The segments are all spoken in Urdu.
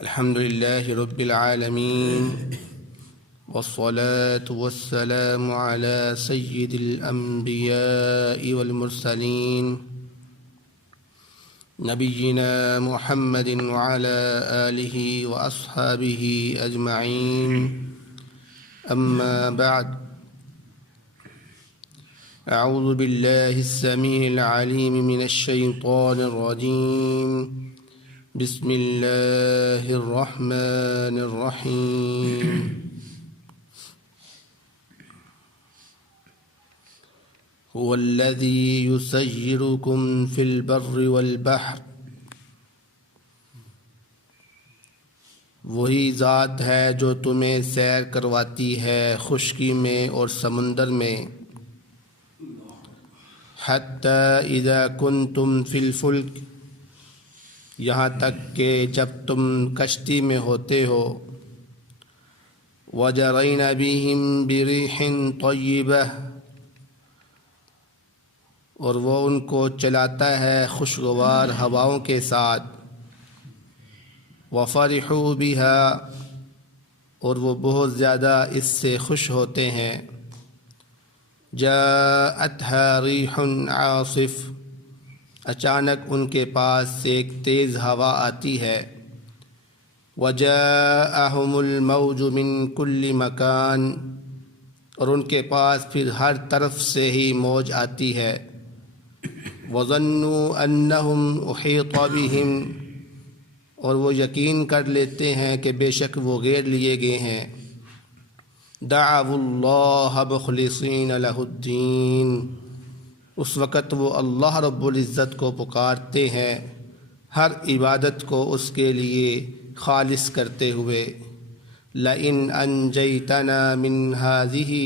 الحمد لله رب العالمين والصلاة والسلام على سيد الأنبياء والمرسلين نبينا محمد وعلى آله وأصحابه أجمعين أما بعد أعوذ بالله السميع العليم من الشيطان الرجيم بسم الله الرحمن الرحيم هو الذي يسيركم في البر والبحر وہی ذات ہے جو تمہیں سیر کرواتی ہے خشکی میں اور سمندر میں حتی اذا کنتم فی الفلک یہاں تک کہ جب تم کشتی میں ہوتے ہو وجرین بہم بريح طیبہ اور وہ ان کو چلاتا ہے خوشگوار ہواؤں کے ساتھ وفرحوا بها اور وہ بہت زیادہ اس سے خوش ہوتے ہیں جاءتها ریح عاصف اچانک ان کے پاس ایک تیز ہوا آتی ہے وجاءہم الموج من کل مکان اور ان کے پاس پھر ہر طرف سے ہی موج آتی ہے وظنوا انہم احیط بہم اور وہ یقین کر لیتے ہیں کہ بے شک وہ گھیر لیے گئے ہیں دعوا اللہ مخلصین لہ الدین اس وقت وہ اللہ رب العزت کو پکارتے ہیں ہر عبادت کو اس کے لیے خالص کرتے ہوئے لئن انجیتنا من هذه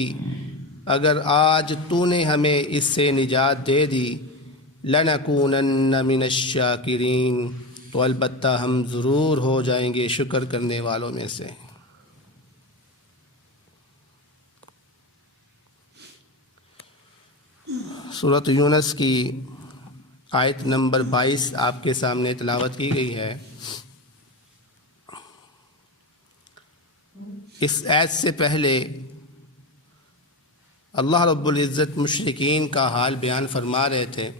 اگر آج تو نے ہمیں اس سے نجات دے دی لنکونن من الشاکرین تو البتہ ہم ضرور ہو جائیں گے شکر کرنے والوں میں سے سورۃ یونس کی آیت نمبر 22 آپ کے سامنے تلاوت کی گئی ہے اس آیت سے پہلے اللہ رب العزت مشرکین کا حال بیان فرما رہے تھے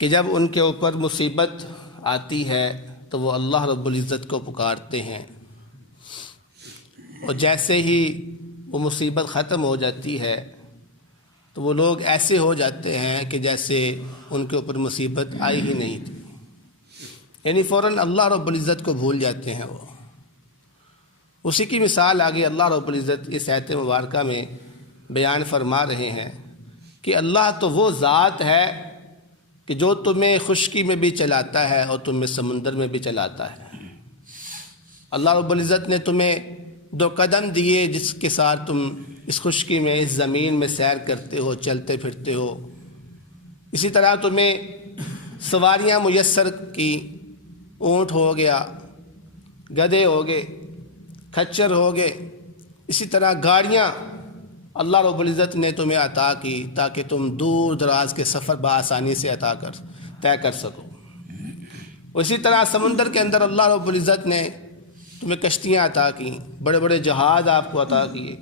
کہ جب ان کے اوپر مصیبت آتی ہے تو وہ اللہ رب العزت کو پکارتے ہیں اور جیسے ہی وہ مصیبت ختم ہو جاتی ہے تو وہ لوگ ایسے ہو جاتے ہیں کہ جیسے ان کے اوپر مصیبت آئی ہی نہیں تھی یعنی فوراً اللہ رب العزت کو بھول جاتے ہیں وہ اسی کی مثال آگے اللہ رب العزت اس آیت مبارکہ میں بیان فرما رہے ہیں کہ اللہ تو وہ ذات ہے کہ جو تمہیں خشکی میں بھی چلاتا ہے اور تمہیں سمندر میں بھی چلاتا ہے اللہ رب العزت نے تمہیں 2 قدم دیے جس کے ساتھ تم اس خشکی میں اس زمین میں سیر کرتے ہو چلتے پھرتے ہو اسی طرح تمہیں سواریاں میسر کی اونٹ ہو گیا گدھے ہو گئے کھچر ہو گئے اسی طرح گاڑیاں اللہ رب العزت نے تمہیں عطا کی تاکہ تم دور دراز کے سفر بآسانی سے طے کر سکو اسی طرح سمندر کے اندر اللہ رب العزت نے تمہیں کشتیاں عطا کی بڑے بڑے جہاز آپ کو عطا کیے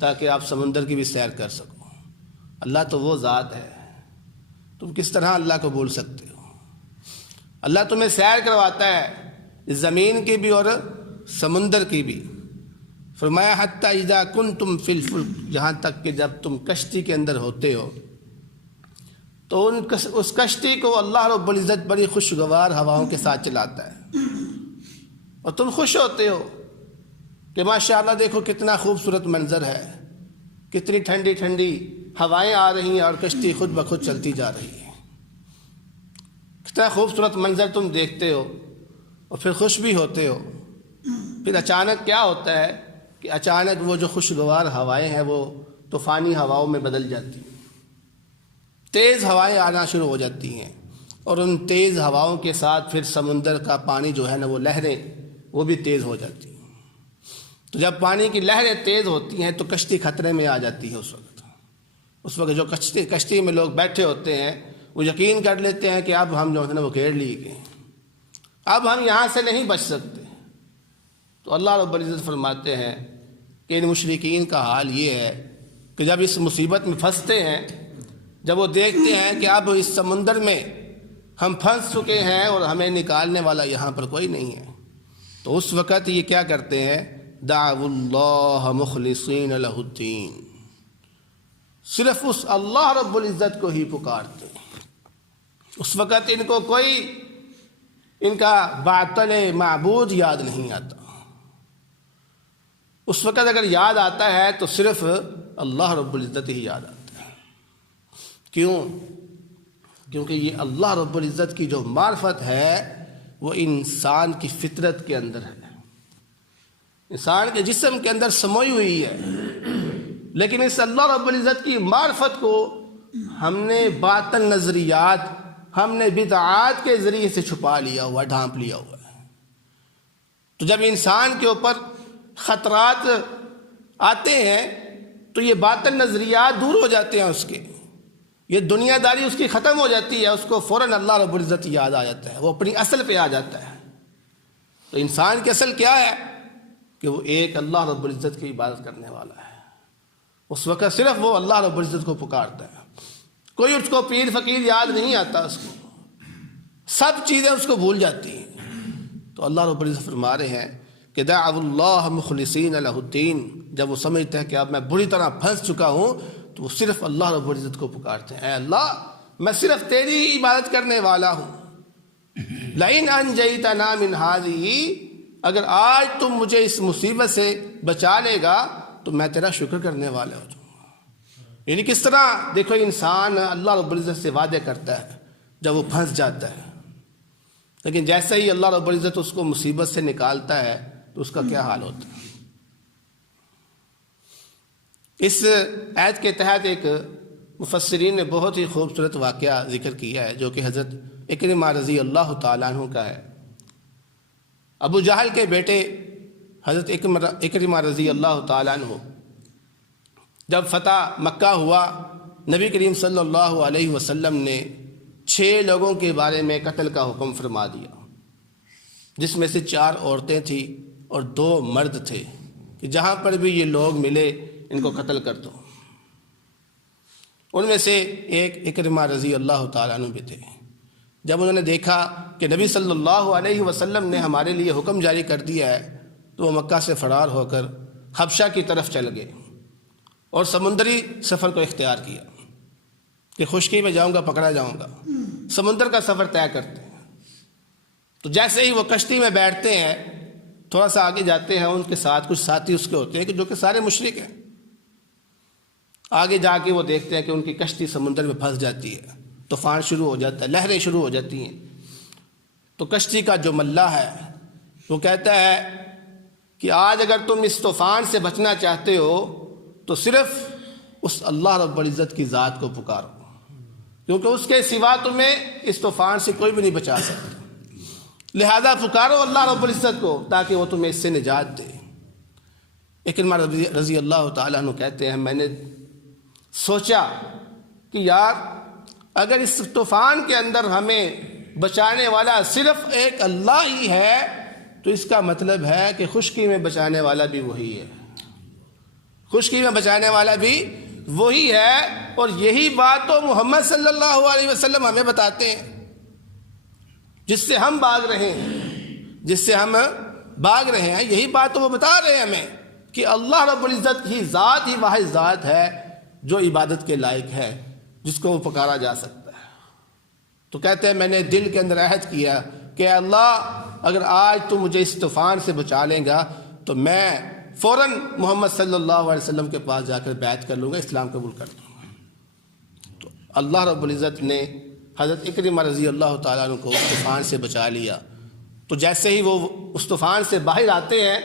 تاکہ آپ سمندر کی بھی سیر کر سکو اللہ تو وہ ذات ہے تم کس طرح اللہ کو بھول سکتے ہو اللہ تمہیں سیر کرواتا ہے اس زمین کی بھی اور سمندر کی بھی فرمایا حتی اذا کنتم فی الفلک جہاں تک کہ جب تم کشتی کے اندر ہوتے ہو تو اس کشتی کو اللہ رب العزت بڑی خوشگوار ہواؤں کے ساتھ چلاتا ہے اور تم خوش ہوتے ہو کہ ماشاءاللہ دیکھو کتنا خوبصورت منظر ہے کتنی ٹھنڈی ٹھنڈی ہوائیں آ رہی ہیں اور کشتی خود بخود چلتی جا رہی ہے کتنا خوبصورت منظر تم دیکھتے ہو اور پھر خوش بھی ہوتے ہو پھر اچانک کیا ہوتا ہے کہ اچانک وہ جو خوشگوار ہوائیں ہیں وہ طوفانی ہواؤں میں بدل جاتی ہیں تیز ہوائیں آنا شروع ہو جاتی ہیں اور ان تیز ہواؤں کے ساتھ پھر سمندر کا پانی جو ہے نا وہ لہریں وہ بھی تیز ہو جاتی ہیں تو جب پانی کی لہریں تیز ہوتی ہیں تو کشتی خطرے میں آ جاتی ہے اس وقت جو کشتی میں لوگ بیٹھے ہوتے ہیں وہ یقین کر لیتے ہیں کہ اب ہم جو ہے نا وہ گھیر لیے گئے اب ہم یہاں سے نہیں بچ سکتے۔ تو اللہ رب العزت فرماتے ہیں کہ ان مشرکین کا حال یہ ہے کہ جب اس مصیبت میں پھنستے ہیں، جب وہ دیکھتے ہیں کہ اب اس سمندر میں ہم پھنس چکے ہیں اور ہمیں نکالنے والا یہاں پر کوئی نہیں ہے، تو اس وقت یہ کیا کرتے ہیں؟ دعوا اللہ مخلصین لہ الدین، صرف اس اللہ رب العزت کو ہی پکارتے ہیں۔ اس وقت ان کو کوئی ان کا باطل معبود یاد نہیں آتا۔ اس وقت اگر یاد آتا ہے تو صرف اللہ رب العزت ہی یاد آتا ہے۔ کیوں؟ کیونکہ یہ اللہ رب العزت کی جو معرفت ہے وہ انسان کی فطرت کے اندر ہے، انسان کے جسم کے اندر سموئی ہوئی ہے، لیکن اس اللہ رب العزت کی معرفت کو ہم نے باطل نظریات، ہم نے بدعات کے ذریعے سے چھپا لیا ہوا، ڈھانپ لیا ہوا ہے۔ تو جب انسان کے اوپر خطرات آتے ہیں تو یہ باطل نظریات دور ہو جاتے ہیں، اس کے یہ دنیا داری اس کی ختم ہو جاتی ہے، اس کو فوراً اللہ رب العزت یاد آ جاتا ہے، وہ اپنی اصل پہ آ جاتا ہے۔ تو انسان کی اصل کیا ہے؟ کہ وہ ایک اللہ رب العزت کی عبادت کرنے والا ہے۔ اس وقت صرف وہ اللہ رب العزت کو پکارتا ہے، کوئی اس کو پیر فقیر یاد نہیں آتا، اس کو سب چیزیں اس کو بھول جاتی ہیں۔ تو اللہ رب العزت فرما رہے ہیں کہ دعوا اللہ مخلصین لہ الدین، جب وہ سمجھتے ہیں کہ اب میں بری طرح پھنس چکا ہوں تو وہ صرف اللہ رب العزت کو پکارتے ہیں، اے اللہ میں صرف تیری ہی عبادت کرنے والا ہوں۔ لئن انجیتنا من ہذہ، اگر آج تم مجھے اس مصیبت سے بچا لے گا تو میں تیرا شکر کرنے والا ہو جاؤں گا۔ یعنی کس طرح دیکھو انسان اللہ رب العزت سے وعدے کرتا ہے جب وہ پھنس جاتا ہے، لیکن جیسے ہی اللہ رب العزت اس کو مصیبت سے نکالتا ہے تو اس کا کیا حال ہوتا ہے۔ اس آیت کے تحت ایک مفسرین نے بہت ہی خوبصورت واقعہ ذکر کیا ہے جو کہ حضرت اکرمہ رضی اللہ تعالیٰ عنہ کا ہے۔ ابو جہل کے بیٹے حضرت اکرمہ رضی اللہ تعالیٰ عنہ جب فتح مکہ ہوا، نبی کریم صلی اللہ علیہ وسلم نے 6 لوگوں کے بارے میں قتل کا حکم فرما دیا، جس میں سے 4 عورتیں تھیں اور 2 مرد تھے، کہ جہاں پر بھی یہ لوگ ملے ان کو قتل کر دو۔ ان میں سے ایک اکرمہ رضی اللہ تعالیٰ عنہ بھی تھے۔ جب انہوں نے دیکھا کہ نبی صلی اللہ علیہ وسلم نے ہمارے لیے حکم جاری کر دیا ہے تو وہ مکہ سے فرار ہو کر حبشہ کی طرف چل گئے اور سمندری سفر کو اختیار کیا کہ خشکی میں جاؤں گا پکڑا جاؤں گا، سمندر کا سفر طے کرتے ہیں۔ تو جیسے ہی وہ کشتی میں بیٹھتے ہیں، تھوڑا سا آگے جاتے ہیں، ان کے ساتھ کچھ ساتھی اس کے ہوتے ہیں کہ جو کہ سارے مشرک ہیں۔ آگے جا کے وہ دیکھتے ہیں کہ ان کی کشتی سمندر میں پھنس جاتی ہے، طوفان شروع ہو جاتا ہے، لہریں شروع ہو جاتی ہیں۔ تو کشتی کا جو ملا ہے وہ کہتا ہے کہ آج اگر تم اس طوفان سے بچنا چاہتے ہو تو صرف اس اللہ رب العزت کی ذات کو پکارو، کیونکہ اس کے سوا تمہیں اس طوفان سے کوئی بھی نہیں بچا سکتا، لہذا پکارو اللہ رب العزت کو تاکہ وہ تمہیں اس سے نجات دے۔ اکرمہ رضی اللہ تعالیٰ عنہ کہتے ہیں میں نے سوچا کہ یار اگر اس طوفان کے اندر ہمیں بچانے والا صرف ایک اللہ ہی ہے تو اس کا مطلب ہے کہ خشکی میں بچانے والا بھی وہی ہے، خشکی میں بچانے والا بھی وہی ہے۔ اور یہی بات تو محمد صلی اللہ علیہ وسلم ہمیں بتاتے ہیں، جس سے ہم بھاگ رہے ہیں، جس سے ہم بھاگ رہے ہیں، یہی بات تو وہ بتا رہے ہیں ہمیں کہ اللہ رب العزت کی ذات ہی واحد ذات ہے جو عبادت کے لائق ہے، جس کو وہ پکارا جا سکتا ہے۔ تو کہتے ہیں میں نے دل کے اندر عہد کیا کہ اللہ اگر آج تو مجھے اس طوفان سے بچا لیں گا تو میں فوراً محمد صلی اللہ علیہ وسلم کے پاس جا کر بیعت کر لوں گا، اسلام قبول کر لوں گا۔ تو اللہ رب العزت نے حضرت اکرمہ رضی اللہ تعالیٰ عنہ کو اس طوفان سے بچا لیا۔ تو جیسے ہی وہ اس طوفان سے باہر آتے ہیں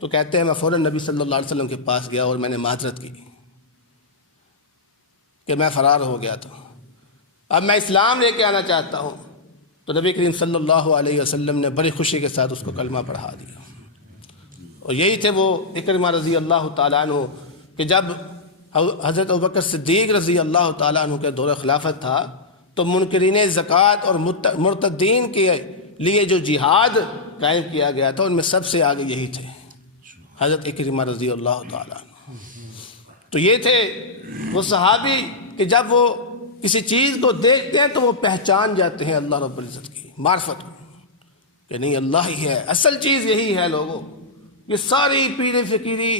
تو کہتے ہیں میں فوراً نبی صلی اللہ علیہ وسلم کے پاس گیا اور میں نے معذرت کی کہ میں فرار ہو گیا تھا، اب میں اسلام لے کے آنا چاہتا ہوں۔ تو نبی کریم صلی اللہ علیہ وسلم نے بڑی خوشی کے ساتھ اس کو کلمہ پڑھا دیا۔ اور یہی تھے وہ اکرمہ رضی اللہ تعالیٰ عنہ کہ جب حضرت ابوبکر صدیق رضی اللہ تعالیٰ عنہ کے دور خلافت تھا تو منکرین زکوٰۃ اور مرتدین کے لیے جو جہاد قائم کیا گیا تھا ان میں سب سے آگے یہی تھے، حضرت اکرمہ رضی اللہ تعالیٰ عنہ۔ تو یہ تھے وہ صحابی کہ جب وہ کسی چیز کو دیکھتے ہیں تو وہ پہچان جاتے ہیں اللہ رب العزت کی معرفت کو، کہ نہیں اللہ ہی ہے، اصل چیز یہی ہے لوگوں، یہ ساری پیری فکری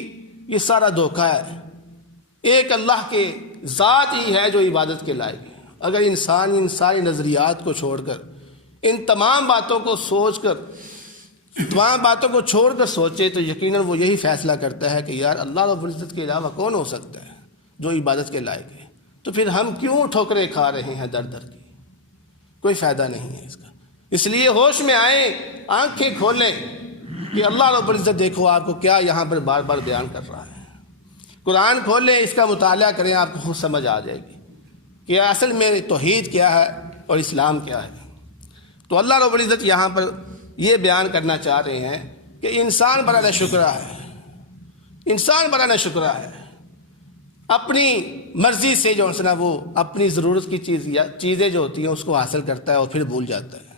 یہ سارا دھوکہ ہے، ایک اللہ کے ذات ہی ہے جو عبادت کے لائق ہے۔ اگر انسان ان ساری نظریات کو چھوڑ کر، ان تمام باتوں کو چھوڑ کر سوچے تو یقیناً وہ یہی فیصلہ کرتا ہے کہ یار اللہ رب العزت کے علاوہ کون ہو سکتا ہے جو عبادت کے لائق ہے، تو پھر ہم کیوں ٹھوکریں کھا رہے ہیں در در کی؟ کوئی فائدہ نہیں ہے اس کا۔ اس لیے ہوش میں آئیں، آنکھیں کھولیں کہ اللہ رب العزت دیکھو آپ کو کیا یہاں پر بار بار بیان کر رہا ہے۔ قرآن کھولیں، اس کا مطالعہ کریں، آپ کو خود سمجھ آ جائے گی کہ اصل میں توحید کیا ہے اور اسلام کیا ہے۔ تو اللہ رب العزت یہاں پر یہ بیان کرنا چاہ رہے ہیں کہ انسان بڑا ناشکرا ہے، انسان بڑا ناشکرا ہے، اپنی مرضی سے جو ہے نا وہ اپنی ضرورت کی چیزیں جو ہوتی ہیں اس کو حاصل کرتا ہے اور پھر بھول جاتا ہے۔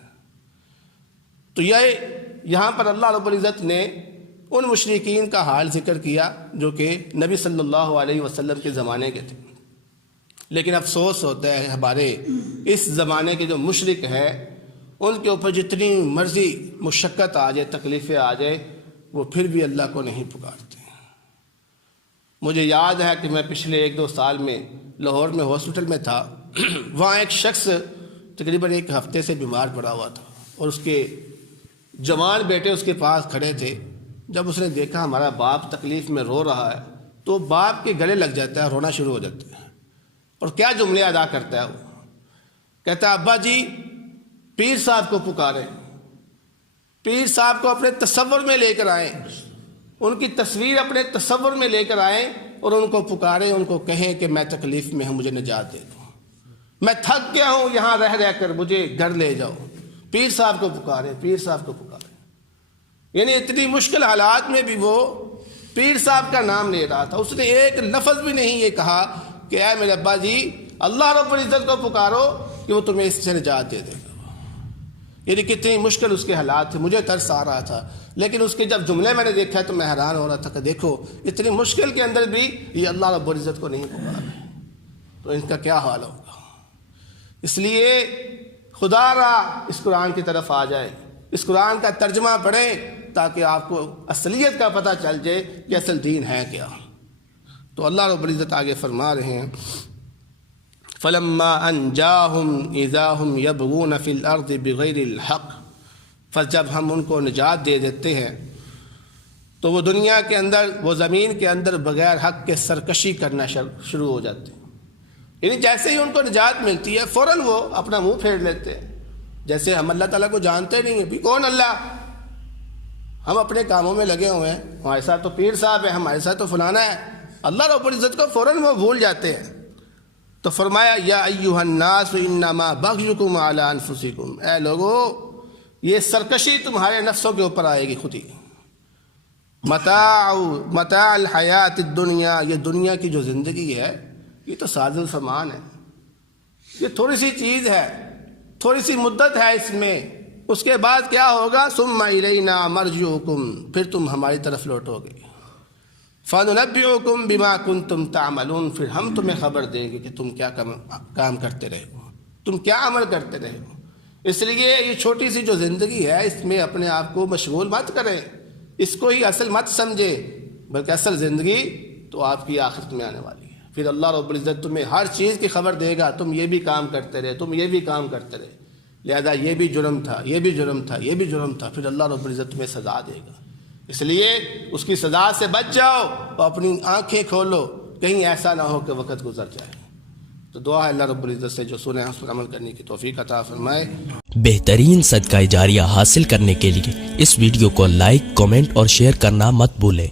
تو یہاں پر اللہ رب العزت نے ان مشرکین کا حال ذکر کیا جو کہ نبی صلی اللہ علیہ وسلم کے زمانے کے تھے، لیکن افسوس ہوتا ہے ہمارے اس زمانے کے جو مشرک ہیں ان کے اوپر جتنی مرضی مشقت آ جائے، تکلیفیں آ جائے، وہ پھر بھی اللہ کو نہیں پکارتے۔ مجھے یاد ہے کہ میں پچھلے 1-2 سال میں لاہور میں ہاسپٹل میں تھا، وہاں ایک شخص تقریباً 1 ہفتے سے بیمار پڑا ہوا تھا اور اس کے جوان بیٹے اس کے پاس کھڑے تھے۔ جب اس نے دیکھا ہمارا باپ تکلیف میں رو رہا ہے تو باپ کے گلے لگ جاتا ہے، رونا شروع ہو جاتا ہے، اور کیا جملے ادا کرتا ہے، وہ کہتا ہے ابا جی پیر صاحب کو پکاریں، پیر صاحب کو اپنے تصور میں لے کر آئیں، ان کی تصویر اپنے تصور میں لے کر آئیں اور ان کو پکاریں، ان کو کہیں کہ میں تکلیف میں ہوں، مجھے نجات دے دو، میں تھک گیا ہوں یہاں رہ کر، مجھے گھر لے جاؤ۔ پیر صاحب کو پکاریں، پیر صاحب کو پکاریں۔ یعنی اتنی مشکل حالات میں بھی وہ پیر صاحب کا نام لے رہا تھا، اس نے ایک لفظ بھی نہیں یہ کہا کہ اے میرے ابا جی اللہ رب العزت کو پکارو کہ وہ تمہیں اس سے نجات دے دے گا۔ یعنی کتنی مشکل اس کے حالات تھے، مجھے ترس آ رہا تھا، لیکن اس کے جب جملے میں نے دیکھا تو میں حیران ہو رہا تھا کہ دیکھو اتنی مشکل کے اندر بھی یہ اللہ رب العزت کو نہیں پکار رہے، تو ان کا کیا حال ہوگا۔ اس لیے خدا را اس قرآن کی طرف آ جائے، اس قرآن کا ترجمہ پڑھیں تاکہ آپ کو اصلیت کا پتہ چل جائے کہ اصل دین ہے کیا۔ تو اللہ رب العزت آگے فرما رہے ہیں فَلَمَّا أَنْ جَاءَهُمْ إِذَا هُمْ يَبْغُونَ فِي الْأَرْضِ بِغَيْرِ الْحَقِّ، پس جب ہم ان کو نجات دے دیتے ہیں تو وہ دنیا کے اندر، وہ زمین کے اندر بغیر حق کے سرکشی کرنا شروع ہو جاتے ہیں۔ یعنی جیسے ہی ان کو نجات ملتی ہے فوراً وہ اپنا منہ پھیر لیتے ہیں، جیسے ہم اللہ تعالیٰ کو جانتے نہیں ہیں، بھی کون اللہ، ہم اپنے کاموں میں لگے ہوئے ہیں، ہمارے ساتھ تو پیر صاحب ہے، ہمارے ساتھ تو فلانا ہے، اللہ رب العزت کو فوراً وہ بھول جاتے ہیں۔ تو فرمایا یا ایھا الناس انما بغیکم علی انفسکم، اے لوگو یہ سرکشی تمہارے نفسوں کے اوپر آئے گی خود ہی۔ متاع الحیات الدنیا، یہ دنیا کی جو زندگی ہے یہ تو ساز و سامان ہے، یہ تھوڑی سی چیز ہے، تھوڑی سی مدت ہے اس میں، اس کے بعد کیا ہوگا ثم الینا مرجعکم، پھر تم ہماری طرف لوٹو گے، فَنُنَبِّئُكُم بِمَا كُنتُمْ تَعْمَلُونَ، پھر ہم تمہیں خبر دیں گے کہ تم کیا کام کرتے رہے ہو، تم کیا عمل کرتے رہے ہو۔ اس لیے یہ چھوٹی سی جو زندگی ہے اس میں اپنے آپ کو مشغول مت کریں، اس کو ہی اصل مت سمجھے، بلکہ اصل زندگی تو آپ کی آخرت میں آنے والی ہے۔ پھر اللہ رب العزت تمہیں ہر چیز کی خبر دے گا، تم یہ بھی کام کرتے رہے، تم یہ بھی کام کرتے رہے، لہذا یہ بھی جرم تھا، یہ بھی جرم تھا، یہ بھی جرم تھا، پھر اللہ رب العزت تمہیں سزا دے گا۔ اس لیے اس کی سزا سے بچ جاؤ اور اپنی آنکھیں کھولو، کہیں ایسا نہ ہو کہ وقت گزر جائے۔ تو دعا ہے اللہ رب العزت سے جو سنے اس پر عمل کرنے کی توفیق عطا فرمائے۔ بہترین صدقہ جاریہ حاصل کرنے کے لیے اس ویڈیو کو لائک، کمنٹ اور شیئر کرنا مت بھولیں۔